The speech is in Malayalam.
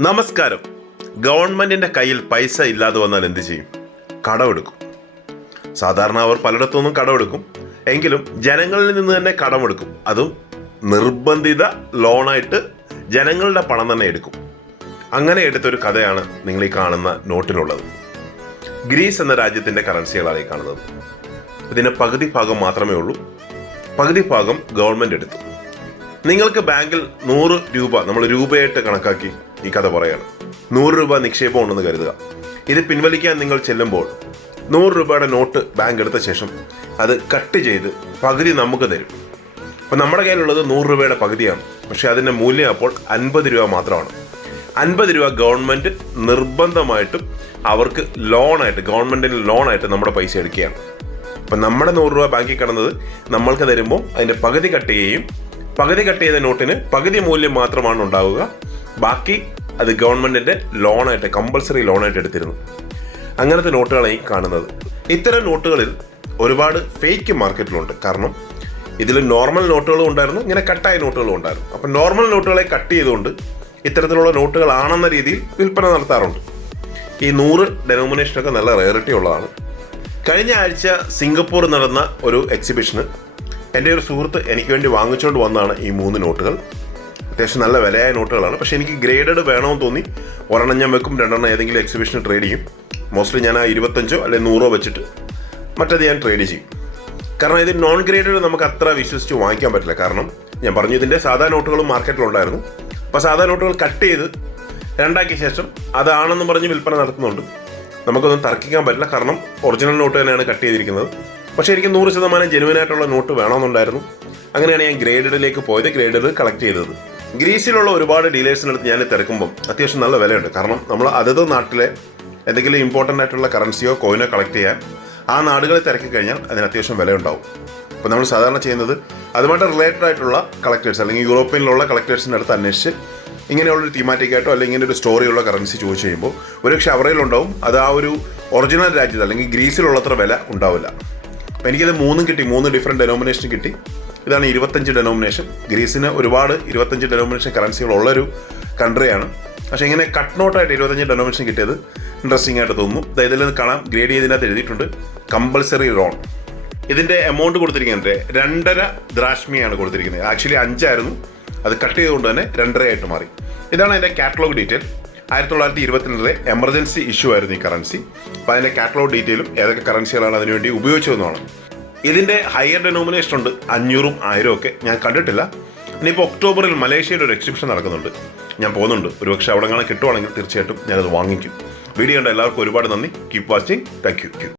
നമസ്കാരം. ഗവൺമെന്റിന്റെ കയ്യിൽ പൈസ ഇല്ലാതെ വന്നാൽ എന്ത് ചെയ്യും? കടമെടുക്കും. സാധാരണ അവർ പലയിടത്തുനിന്നും കടമെടുക്കും. എങ്കിലും ജനങ്ങളിൽ നിന്ന് തന്നെ കടമെടുക്കും. അതും നിർബന്ധിത ലോണായിട്ട് ജനങ്ങളുടെ പണം തന്നെ എടുക്കും. അങ്ങനെ എടുത്തൊരു കഥയാണ് നിങ്ങൾ ഈ കാണുന്ന നോട്ടിലുള്ളത് ഗ്രീസ് എന്ന രാജ്യത്തിന്റെ കറൻസികളാണ് ഈ കാണുന്നത്. ഇതിന്റെ പകുതി ഭാഗം മാത്രമേ ഉള്ളൂ. പകുതി ഭാഗം ഗവൺമെന്റ് എടുത്തു. നിങ്ങൾക്ക് ബാങ്കിൽ നൂറ് രൂപ നമ്മൾ രൂപയായിട്ട് കണക്കാക്കി ഈ കഥ പറയാണ്. നൂറ് രൂപ നിക്ഷേപം ഉണ്ടെന്ന് കരുതുക. ഇത് പിൻവലിക്കാൻ നിങ്ങൾ ചെല്ലുമ്പോൾ നൂറ് രൂപയുടെ നോട്ട് ബാങ്ക് എടുത്ത ശേഷം അത് കട്ട് ചെയ്ത് പകുതി നമുക്ക് തരും. അപ്പം നമ്മുടെ കയ്യിലുള്ളത് നൂറ് രൂപയുടെ പകുതിയാണ്. പക്ഷേ അതിന്റെ മൂല്യം അപ്പോൾ അൻപത് രൂപ മാത്രമാണ്. അൻപത് രൂപ ഗവൺമെന്റ് നിർബന്ധമായിട്ടും അവർക്ക് ലോണായിട്ട് ഗവൺമെന്റിന് ലോണായിട്ട് നമ്മുടെ പൈസ എടുക്കുകയാണ്. അപ്പം നമ്മുടെ നൂറ് രൂപ ബാങ്കിൽ കിടന്നത് നമ്മൾക്ക് തരുമ്പോൾ അതിന്റെ പകുതി കട്ട് ചെയ്യുകയും പകുതി കട്ട് ചെയ്ത നോട്ടിന് പകുതി മൂല്യം മാത്രമാണ് ഉണ്ടാവുക. ബാക്കി അത് ഗവൺമെന്റിന്റെ ലോണായിട്ട് കമ്പൾസറി ലോണായിട്ട് എടുത്തിരുന്നു. അങ്ങനത്തെ നോട്ടുകളായി കാണുന്നത്. ഇത്തരം നോട്ടുകളിൽ ഒരുപാട് ഫേക്ക് മാർക്കറ്റിലുണ്ട് കാരണം ഇതിൽ നോർമൽ നോട്ടുകളും ഉണ്ടായിരുന്നു ഇങ്ങനെ കട്ടായ നോട്ടുകളും ഉണ്ടായിരുന്നു. അപ്പം നോർമൽ നോട്ടുകളെ കട്ട് ചെയ്തുകൊണ്ട് ഇത്തരത്തിലുള്ള നോട്ടുകളാണെന്ന രീതിയിൽ വിൽപ്പന നടത്താറുണ്ട്. ഈ നൂറ് ഡെനോമിനേഷനൊക്കെ നല്ല റേറിറ്റി ഉള്ളതാണ്. കഴിഞ്ഞ ആഴ്ച സിംഗപ്പൂർ നടന്ന ഒരു എക്സിബിഷന് എന്റെ ഒരു സുഹൃത്ത് എനിക്ക് വേണ്ടി വാങ്ങിച്ചുകൊണ്ട് വന്നതാണ് ഈ മൂന്ന് നോട്ടുകൾ. അത്യാവശ്യം നല്ല വിലയായ നോട്ടുകളാണ്. പക്ഷേ എനിക്ക് ഗ്രേഡഡ് വേണമെന്ന് തോന്നി. ഒരെണ്ണം ഞാൻ വെക്കും രണ്ടെണ്ണം ഏതെങ്കിലും എക്സിബിഷന് ട്രേഡ് ചെയ്യും. മോസ്റ്റ്ലി ഞാൻ ആ ഇരുപത്തഞ്ചോ അല്ലെങ്കിൽ നൂറോ വെച്ചിട്ട് മറ്റേത് ഞാൻ ട്രേഡ് ചെയ്യും. കാരണം ഇത് നോൺ ഗ്രേഡഡ് നമുക്ക് അത്ര വിശ്വസിച്ച് വാങ്ങിക്കാൻ പറ്റില്ല. കാരണം ഞാൻ പറഞ്ഞു ഇതിന്റെ സാധാ നോട്ടുകളും മാർക്കറ്റിലുണ്ടായിരുന്നു അപ്പോൾ സാധാ നോട്ടുകൾ കട്ട് ചെയ്ത് രണ്ടാക്കിയ ശേഷം അതാണെന്ന് പറഞ്ഞ് വിൽപ്പന നടത്തുന്നുണ്ട്. നമുക്കൊന്നും തർക്കിക്കാൻ പറ്റില്ല. കാരണം ഒറിജിനൽ നോട്ട് തന്നെയാണ് കട്ട് ചെയ്തിരിക്കുന്നത്. പക്ഷേ എനിക്ക് നൂറ് ശതമാനം ജെനുവിനായിട്ടുള്ള നോട്ട് വേണമെന്നുണ്ടായിരുന്നു. അങ്ങനെയാണ് ഞാൻ ഗ്രേഡഡിലേക്ക് പോയത് ഗ്രേഡഡ് കളക്ട് ചെയ്തത്. ഗ്രീസിലുള്ള ഒരുപാട് ഡീലേഴ്സിനടുത്ത് ഞാൻ തിരക്കുമ്പം അത്യാവശ്യം നല്ല വിലയുണ്ട്. കാരണം നമ്മൾ അതത് നാട്ടിലെ എന്തെങ്കിലും ഇമ്പോർട്ടന്റ് ആയിട്ടുള്ള കറൻസിയോ കോയിനോ കളക്ട് ചെയ്യാൻ ആ നാടുകളെ തിരക്കി കഴിഞ്ഞാൽ അതിന് അത്യാവശ്യം വിലയുണ്ടാവും. അപ്പോൾ നമ്മൾ സാധാരണ ചെയ്യുന്നത് അതുമായിട്ട് റിലേറ്റഡ് ആയിട്ടുള്ള കളക്ടേഴ്സ് അല്ലെങ്കിൽ യൂറോപ്യനിലുള്ള കളക്ടേഴ്സിന്റെ അടുത്ത് അന്വേഷിച്ച് ഇങ്ങനെയുള്ള ഒരു ആയിട്ടോ അല്ലെങ്കിൽ ഇങ്ങനെ ഒരു സ്റ്റോറിയുള്ള കറൻസി ചോദിച്ചു കഴിയുമ്പോൾ ഒരുപക്ഷെ അവരയിലുണ്ടാവും അത് ആ ഒരു ഒറിജിനൽ രാജ്യത്ത് അല്ലെങ്കിൽ ഗ്രീസിലുള്ളത്ര വില ഉണ്ടാവില്ല. അപ്പോൾ എനിക്കത് മൂന്നും കിട്ടി മൂന്ന് ഡിഫറെന്റ് ഡെനോമിനേഷൻ കിട്ടി. ഇതാണ് ഇരുപത്തഞ്ച് ഡെനോമിനേഷൻ ഗ്രീസിന് ഒരുപാട് ഇരുപത്തഞ്ച് ഡെനോമിനേഷൻ കറൻസികളുള്ളൊരു കൺട്രിയാണ് പക്ഷേ ഇങ്ങനെ കട്ട് നോട്ടായിട്ട് ഇരുപത്തഞ്ച് ഡെനോമിനേഷൻ കിട്ടിയത് ഇൻട്രസ്റ്റിംഗ് ആയിട്ട് തോന്നുന്നു. അതായത് ഇതിൽ കാണാം. ഗ്രേഡ് ചെയ്തതിനകത്ത് എഴുതിയിട്ടുണ്ട്. കമ്പൾസറി ലോൺ ഇതിന്റെ എമൗണ്ട് കൊടുത്തിരിക്കുന്നത് രണ്ടര ദ്രാഷ്മിയാണ് കൊടുത്തിരിക്കുന്നത്. ആക്ച്വലി അഞ്ചായിരുന്നു. അത് കട്ട് ചെയ്തുകൊണ്ട് തന്നെ രണ്ടര ആയിട്ട് മാറി. ഇതാണ് അതിന്റെ കാറ്റലോഗ് ഡീറ്റെയിൽ ആയിരത്തി തൊള്ളായിരത്തി ഇരുപത്തിരണ്ടിലെ എമർജൻസി ഇഷ്യൂ ആയിരുന്നു ഈ കറൻസി. അപ്പോൾ അതിന്റെ കാറ്റലോഗ് ഡീറ്റെയിലും ഏതൊക്കെ കറൻസികളാണ് അതിനുവേണ്ടി ഉപയോഗിച്ചതെന്നാണ് ഇതിന്റെ ഹയർ ഡെനോമിനേഷൻ ഉണ്ട്. അഞ്ഞൂറും ആയിരം ഒക്കെ ഞാൻ കണ്ടിട്ടില്ല. ഇനിയിപ്പോൾ ഒക്ടോബറിൽ മലേഷ്യയിൽ ഒരു എക്സിബിഷൻ നടക്കുന്നുണ്ട്. ഞാൻ പോകുന്നുണ്ട്. ഒരുപക്ഷെ അവിടെ കിട്ടുവാണെങ്കിൽ തീർച്ചയായിട്ടും ഞാനത് വാങ്ങിക്കും. വീഡിയോ കണ്ട എല്ലാവർക്കും ഒരുപാട് നന്ദി. Keep watching thank you